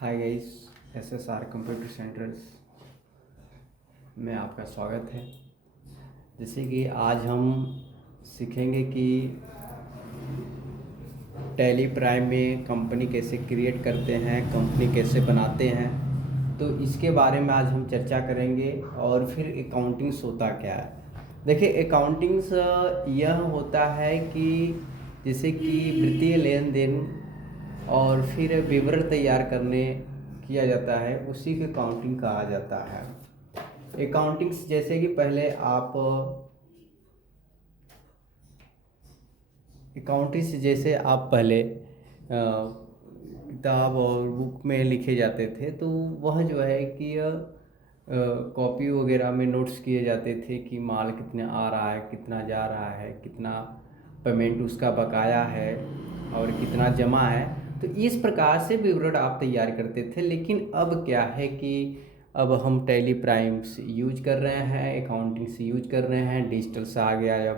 Hi guys, SSR computer centres में आपका स्वागत है। जैसे कि आज हम सीखेंगे कि टैली प्राइम में कंपनी कैसे क्रिएट करते हैं, कंपनी कैसे बनाते हैं, तो इसके बारे में आज हम चर्चा करेंगे। और फिर अकाउंटिंग्स होता क्या है। देखिए, अकाउंटिंग्स यह होता है कि जैसे कि वित्तीय लेन देन और फिर विवरण तैयार करने किया जाता है, उसी को अकाउंटिंग कहा जाता है। अकाउंटिंग्स जैसे कि पहले आप अकाउंटिंग्स जैसे आप पहले किताब और बुक में लिखे जाते थे, तो वह जो है कि कॉपी वगैरह में नोट्स किए जाते थे कि माल कितने आ रहा है, कितना जा रहा है, कितना पेमेंट उसका बकाया है और कितना जमा है। तो इस प्रकार से विवरण आप तैयार करते थे। लेकिन अब क्या है कि अब हम टैली प्राइम्स यूज कर रहे हैं, अकाउंटिंग्स यूज कर रहे हैं, डिजिटल से आ गया अब,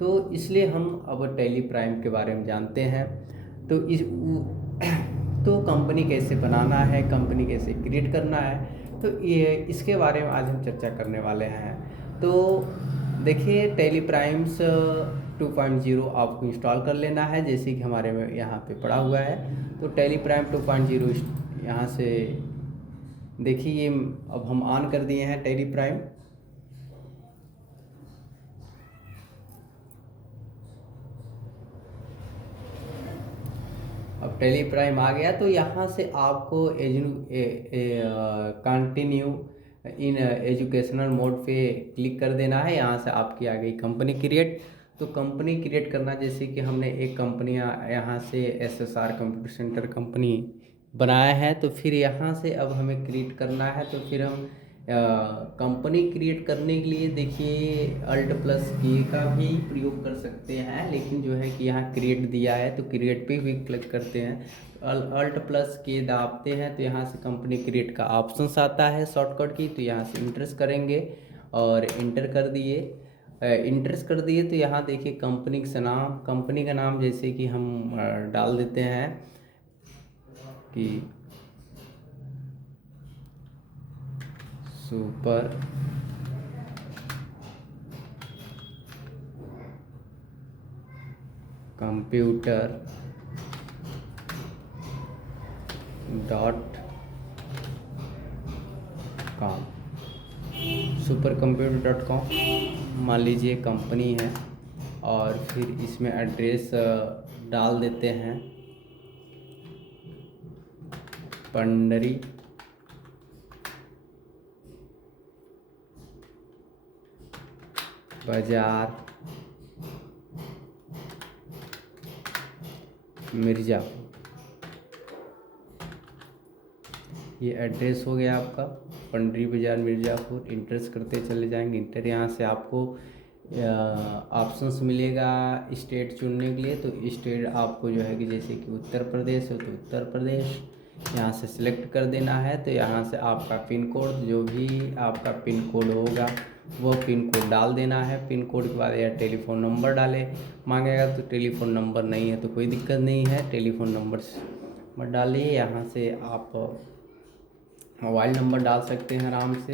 तो इसलिए हम अब टैली प्राइम के बारे में जानते हैं। तो तो कंपनी कैसे बनाना है, कंपनी कैसे क्रिएट करना है, तो ये इसके बारे में आज हम चर्चा करने वाले हैं। तो देखिए, टैली प्राइम्स 2.0 आपको इंस्टॉल कर लेना है, जैसे कि हमारे में यहाँ पे पड़ा हुआ है। तो टैली प्राइम 2.0 यहाँ से देखिए, ये अब हम ऑन कर दिए हैं टैली प्राइम। अब टैली प्राइम आ गया, तो यहाँ से आपको कंटिन्यू इन एजुकेशनल मोड पे क्लिक कर देना है। यहाँ से आपकी आ गई कंपनी क्रिएट। तो कंपनी क्रिएट करना, जैसे कि हमने एक कंपनियाँ यहाँ से SSR कंप्यूटर सेंटर कंपनी बनाया है, तो फिर यहाँ से अब हमें क्रिएट करना है। तो फिर हम कंपनी क्रिएट करने के लिए देखिए Alt+K का भी प्रयोग कर सकते हैं, लेकिन जो है कि यहाँ क्रिएट दिया है तो क्रिएट पे भी क्लिक करते हैं। Alt+K दाबते हैं तो यहाँ से कंपनी क्रिएट का ऑप्शन आता है शॉर्टकट की। तो यहाँ से इंटर्स करेंगे और इंटर कर दिए। इंटर्स कर दिए तो यहाँ देखिए कंपनी का नाम जैसे कि हम डाल देते हैं कि सुपर कंप्यूटर .com, supercomputer.com मान लीजिए कंपनी है। और फिर इसमें एड्रेस डाल देते हैं, पंडरी बाजार, मिर्ज़ापुर। ये एड्रेस हो गया आपका, पंडरी बाज़ार मिर्ज़ापुर। इंटर्स करते चले जाएंगे। इंटर यहाँ से आपको ऑप्शंस मिलेगा स्टेट चुनने के लिए। तो स्टेट आपको जो है कि जैसे कि उत्तर प्रदेश है तो उत्तर प्रदेश यहाँ से सिलेक्ट कर देना है। तो यहाँ से आपका पिन कोड, जो भी आपका पिन कोड होगा वो पिन कोड डाल देना है। पिन कोड के बाद या टेलीफ़ोन नंबर डाले मांगेगा, तो टेलीफ़ोन नंबर नहीं है तो कोई दिक्कत नहीं है, टेलीफ़ोन नंबर मत डालिए। यहाँ से आप मोबाइल नंबर डाल सकते हैं आराम से,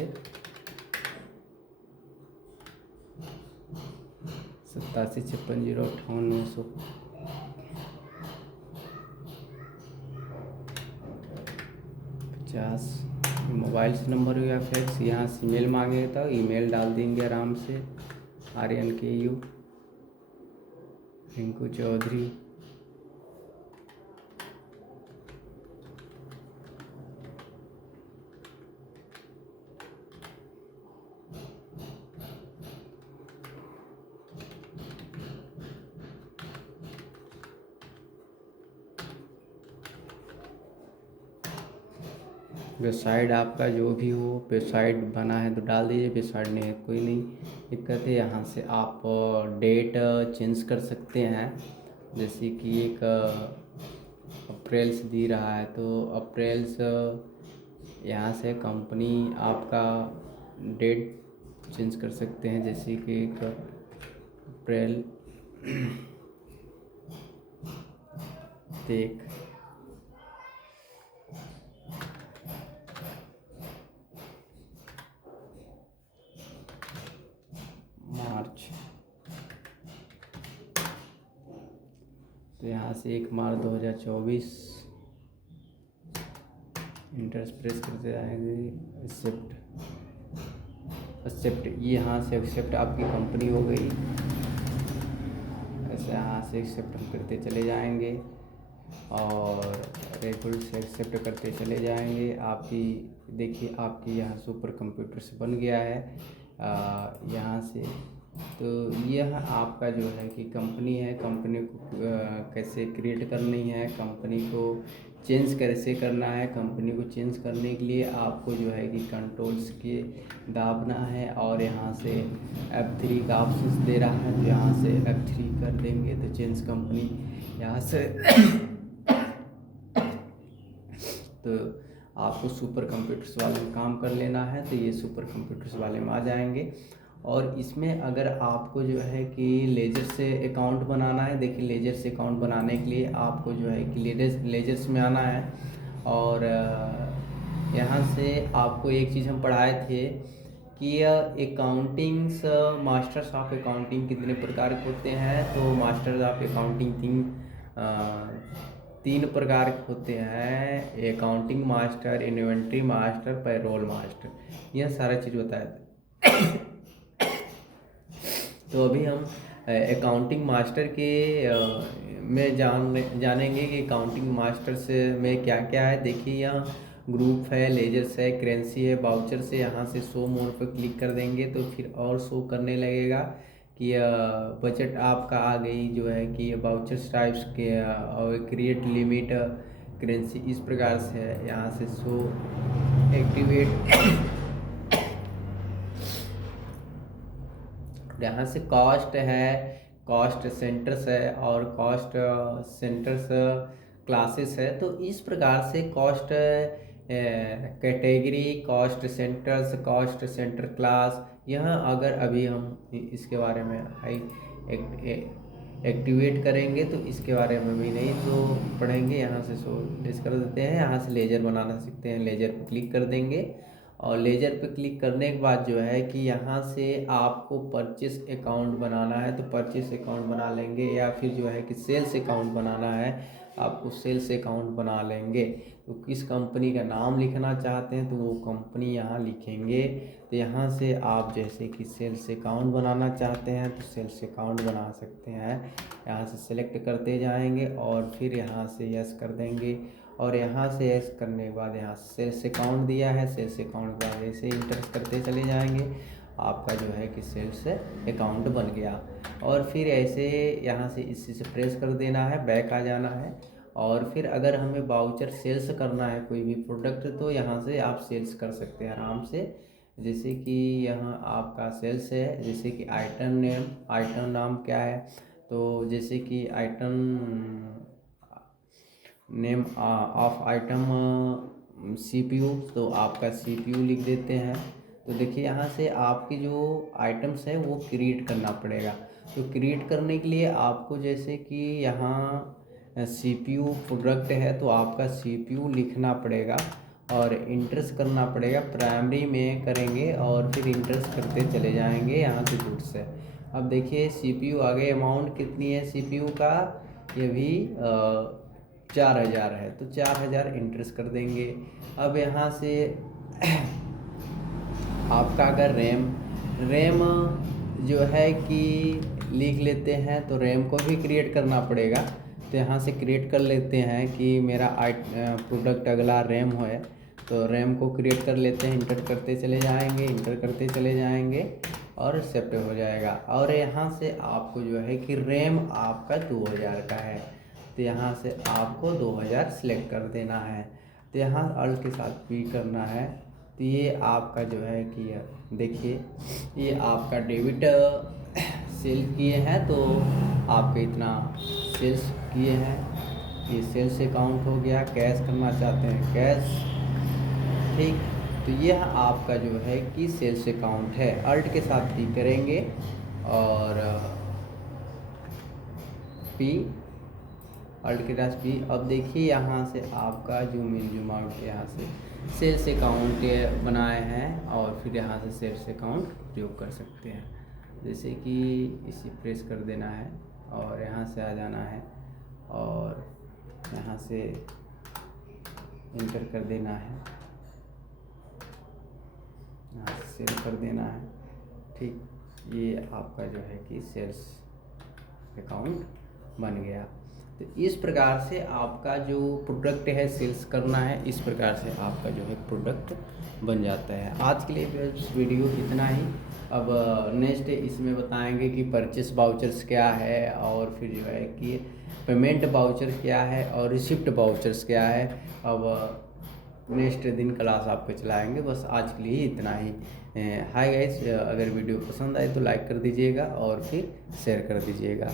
8756085950। मोबाइल से नंबर हो या फैक्स। यहाँ से ईमेल मांगेगा तो ईमेल डाल देंगे आराम से, RNKU रिंकू चौधरी। वेबसाइट आपका जो भी हो, वेबसाइट बना है तो डाल दीजिए, वेबसाइट नहीं है कोई नहीं दिक्कत है। यहाँ से आप डेट चेंज कर सकते हैं, जैसे कि एक अप्रैल से दे रहा है तो अप्रैल से यहाँ से कंपनी आपका डेट चेंज कर सकते हैं, जैसे कि एक अप्रैल देख तो यहाँ से 1 मार्च 2024 इंटर प्रेस करते जाएंगे। एक्सेप्ट ये यहाँ से एक्सेप्ट आपकी कंपनी हो गई। ऐसे यहाँ से एक्सेप्ट हम करते चले जाएंगे और रेगुलर से एक्सेप्ट करते चले जाएंगे। आपकी देखिए आपकी यहाँ सुपर कंप्यूटर से बन गया है यहाँ से। तो यह आपका जो है कि कंपनी है, कंपनी को कैसे क्रिएट करनी है, कंपनी को चेंज कैसे करना है। कंपनी को चेंज करने के लिए आपको जो है कि कंट्रोल्स के दाबना है और यहाँ से F3 का ऑप्शन दे रहा है, तो यहाँ से F3 कर देंगे तो चेंज कंपनी यहाँ से तो आपको सुपर कंप्यूटर्स वाले में काम कर लेना है। तो ये सुपर कंप्यूटर्स वाले में आ जाएंगे। और इसमें अगर आपको जो है कि लेजर से अकाउंट बनाना है, देखिए लेजर से अकाउंट बनाने के लिए आपको जो है कि लेजर्स में आना है। और यहाँ से आपको एक चीज़ हम पढ़ाए थे कि अकाउंटिंग्स मास्टर्स ऑफ अकाउंटिंग कितने प्रकार के होते हैं। तो मास्टर्स ऑफ अकाउंटिंग तीन प्रकार के होते हैं, accounting master, inventory master, payroll master, यह सारा चीज़ होता है। तो अभी हम अकाउंटिंग मास्टर के में जानेंगे कि अकाउंटिंग मास्टर्स में क्या क्या है। देखिए यहाँ ग्रुप है, लेजर्स है, करेंसी है, वाउचर से यहाँ से शो मोड पर क्लिक कर देंगे तो फिर और शो करने लगेगा कि बजट आपका आ गई जो है कि वाउचर्स टाइप्स के और क्रिएट लिमिट करेंसी इस प्रकार से है। यहाँ से शो एक्टिवेट यहाँ से कॉस्ट है, कॉस्ट सेंटर्स है और कॉस्ट सेंटर्स क्लासेस है। तो इस प्रकार से cost category, cost centres, cost centre class, यह अगर अभी हम इसके बारे में एक्टिवेट करेंगे तो इसके बारे में भी नहीं तो पढ़ेंगे। यहाँ से सो लेस कर देते हैं, यहाँ से लेजर बनाना सीखते हैं, लेजर पर क्लिक कर देंगे। और लेजर पे क्लिक करने के बाद जो है कि यहाँ से आपको परचेस अकाउंट बनाना है तो परचेस अकाउंट बना लेंगे, या फिर जो है कि सेल्स अकाउंट बनाना है आपको सेल्स अकाउंट बना लेंगे। तो किस कंपनी का नाम लिखना चाहते हैं तो वो कंपनी यहाँ लिखेंगे। तो यहाँ से आप जैसे कि सेल्स अकाउंट बनाना चाहते हैं तो सेल्स अकाउंट बना सकते हैं। यहाँ से सेलेक्ट करते जाएंगे और फिर यहाँ से यस कर देंगे। और यहाँ से यस करने के बाद यहाँ सेल्स अकाउंट दिया है, सेल्स अकाउंट का ऐसे इंटर करते चले जाएंगे, आपका जो है कि सेल्स अकाउंट बन गया। और फिर ऐसे यहाँ से इसी से प्रेस कर देना है, बैक आ जाना है। और फिर अगर हमें वाउचर सेल्स करना है कोई भी प्रोडक्ट तो यहाँ से आप सेल्स कर सकते हैं आराम से। जैसे कि यहाँ आपका सेल्स है, जैसे कि आइटम नेम, आइटम नाम क्या है तो जैसे कि item name of item CPU, तो आपका CPU लिख देते हैं। तो देखिए यहाँ से आपकी जो आइटम्स है वो क्रिएट करना पड़ेगा। तो क्रिएट करने के लिए आपको जैसे कि यहाँ CPU प्रोडक्ट है तो आपका CPU लिखना पड़ेगा और इंटर्स करना पड़ेगा। प्राइमरी में करेंगे और फिर इंटर्स करते चले जाएंगे यहाँ से गुड्स है। अब देखिए CPU आ गए, अमाउंट कितनी है CPU का, ये भी 4000 है तो 4000 इंटरेस्ट कर देंगे। अब यहाँ से आपका अगर रैम जो है कि लिख लेते हैं तो रैम को भी क्रिएट करना पड़ेगा। तो यहाँ से क्रिएट कर लेते हैं कि मेरा प्रोडक्ट अगला रैम है तो रैम को क्रिएट कर लेते हैं, इंटर करते चले जाएंगे, इंटर करते चले जाएंगे और एक्सेप्ट हो जाएगा। और यहाँ से आपको जो है कि रैम आपका 2000 का है तो यहाँ से आपको 2000 सिलेक्ट कर देना है। तो यहाँ अल्ट के साथ भी करना है। तो ये आपका जो है कि देखिए ये आपका डेबिट सेल किए हैं तो आपके इतना सेल्स किए हैं, ये सेल्स अकाउंट हो गया। कैश करना चाहते हैं कैश, ठीक। तो यह आपका जो है कि सेल्स अकाउंट है। अल्ट के साथ भी करेंगे और पी अल्ट के साथ भी। अब देखिए यहाँ से आपका जूम इन जूम आउट यहाँ से सेल्स अकाउंट बनाए हैं और फिर यहाँ से सेल्स अकाउंट प्रयोग कर सकते हैं। जैसे कि इसी प्रेस कर देना है और यहाँ से आ जाना है और यहाँ से इंटर कर देना है, यहाँ से सेव कर देना है। ठीक, ये आपका जो है कि सेल्स अकाउंट बन गया। तो इस प्रकार से आपका जो प्रोडक्ट है सेल्स करना है, इस प्रकार से आपका जो है प्रोडक्ट बन जाता है। आज के लिए बस वीडियो इतना ही। अब नेक्स्ट इसमें बताएंगे कि परचेस बाउचर्स क्या है, और फिर जो है कि पेमेंट बाउचर क्या है, और रिसिप्ट बाउचर्स क्या है। अब नेक्स्ट दिन क्लास आपको चलाएंगे। बस आज के लिए इतना ही। हाय गाइस, अगर वीडियो पसंद आए तो लाइक कर दीजिएगा और फिर शेयर कर दीजिएगा।